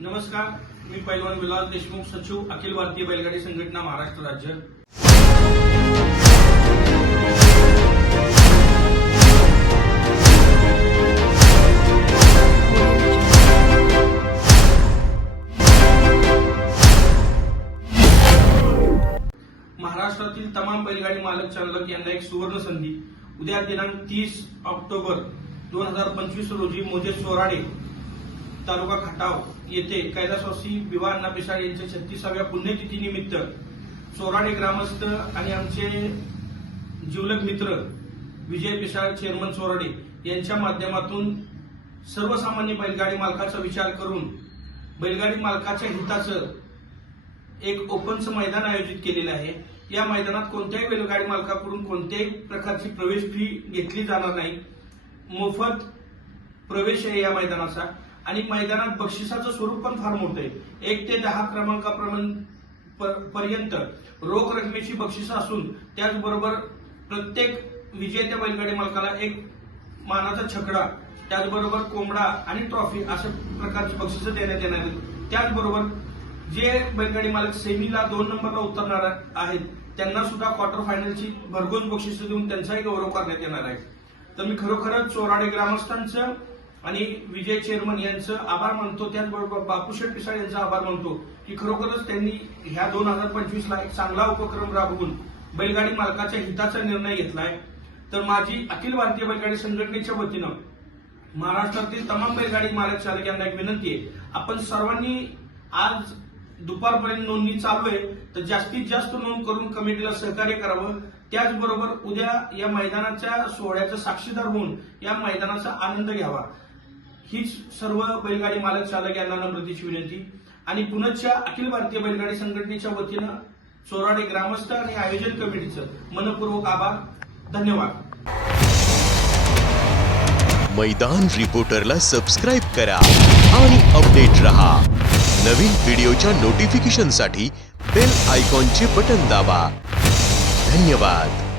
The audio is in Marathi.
नमस्कार मी पैलवान विलास देशमुख सचिव अखिल भारतीय बैलगाडी संघटना महाराष्ट्र राज्य. महाराष्ट्रातील तमाम बैलगाडी मालक चालक यांना एक सुवर्ण संधी. उद्या दिनांक तीस ऑक्टोबर दोन हजार पंचवीस रोजी मोजे चोराडे तालुका खटाव येथे कैलासवासी विवाह अण्णा पिसाळ यांच्या छत्तीसाव्या पुण्यतिथीनिमित्त सोराडे ग्रामस्थ आणि आमचे जिवलग मित्र विजय पिसाळ चेअरमन सोराडे यांच्या माध्यमातून सर्वसामान्य बैलगाडी मालकाचा विचार करून बैलगाडी मालकाच्या हिताचं एक ओपनचं मैदान आयोजित केलेलं आहे. या मैदानात कोणत्याही बैलगाडी मालकाकडून कोणत्याही प्रकारची प्रवेश फी घेतली जाणार नाही. मोफत प्रवेश आहे या मैदानाचा. आणि मैदानात बक्षिसाचं स्वरूप पण फार मोठं आहे. एक ते दहा क्रमांकाप्रमाणे पर्यंत रोख रकमेची बक्षिसं असून त्याचबरोबर प्रत्येक विजेत्या बैलगाडी मालकाला एक मानाचा छकडा त्याचबरोबर कोंबडा आणि ट्रॉफी अशा प्रकारची बक्षिसं देण्यात येणार आहेत. त्याचबरोबर जे बैलगाडी मालक सेमीला दोन नंबरला उतरणार आहेत त्यांना सुद्धा क्वार्टर फायनलची भरघोस बक्षिसं देऊन त्यांचाही गौरव करण्यात येणार आहे. तर मी खरोखरच चोराडे ग्रामस्थांचं आणि विजय चेअरमन यांचं आभार मानतो त्याचबरोबर बापूशेठ पिसाळ यांचा आभार मानतो की खरोखरच त्यांनी ह्या दोन हजार पंचवीस ला एक चांगला उपक्रम राबवून बैलगाडी मालकाच्या हिताचा निर्णय घेतलाय. तर माझी अखिल भारतीय बैलगाडी संघटनेच्या वतीनं महाराष्ट्रातील तमाम बैलगाडी मालक चालक यांना एक विनंती आहे आपण सर्वांनी आज दुपारपर्यंत नोंदणी चालू आहे तर जास्तीत जास्त नोंद करून कमिटीला सहकार्य करावं. त्याचबरोबर उद्या या मैदानाच्या सोहळ्याचा साक्षीदार होऊन या मैदानाचा आनंद घ्यावा. हीच सर्व बैलगाडी मालक चालक यांना नम्रतेची विनंती. आणि पुनच्या अखिल भारतीय बैलगाडी संघटनेच्या वतीनं चोराडे ग्रामस्थ आणि आयोजन कमिटीचं मनपूर्वक आभार. धन्यवाद. मैदान रिपोर्टरला सबस्क्राईब करा आणि अपडेट रहा. नवीन व्हिडिओच्या नोटिफिकेशनसाठी बेल आयकॉनचे बटन दाबा. धन्यवाद.